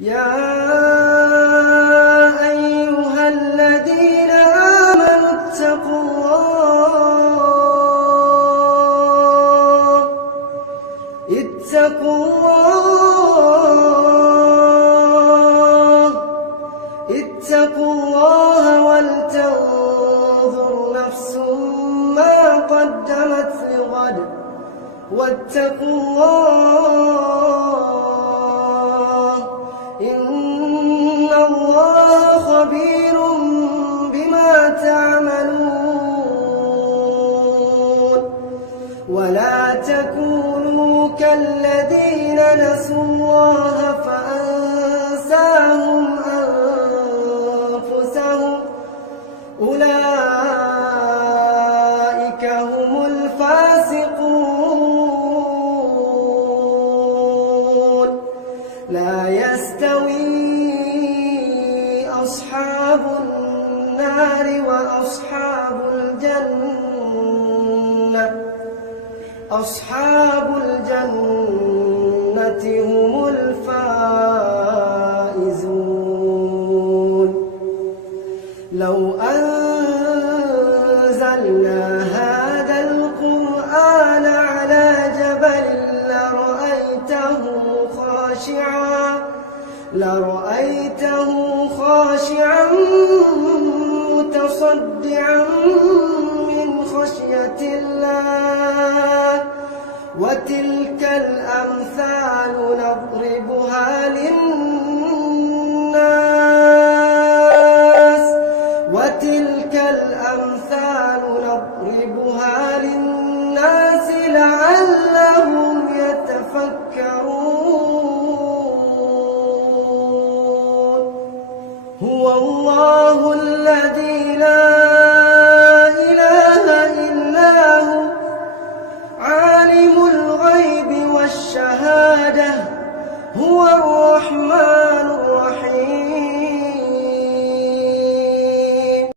يا أيها الذين آمنوا اتقوا الله ولتنظر نفس ما قدمت لغد واتقوا الله إن الله خبير بما تعملون ولا تكونوا كالذين نسوا الله فأنساهم أنفسهم أولئك هم الفاسقون لا يستوي أصحاب النار وأصحاب الجنة أصحاب الجنة هم الفائزون لو أنزلنا هذا القرآن على جبل لرأيته خاشعا متصدعا من خشية الله وتلك الأمثال نضربها للناس لعلهم يتفكرون هو الله الذي لا إله إلا هو عالم الغيب والشهادة هو الرحمن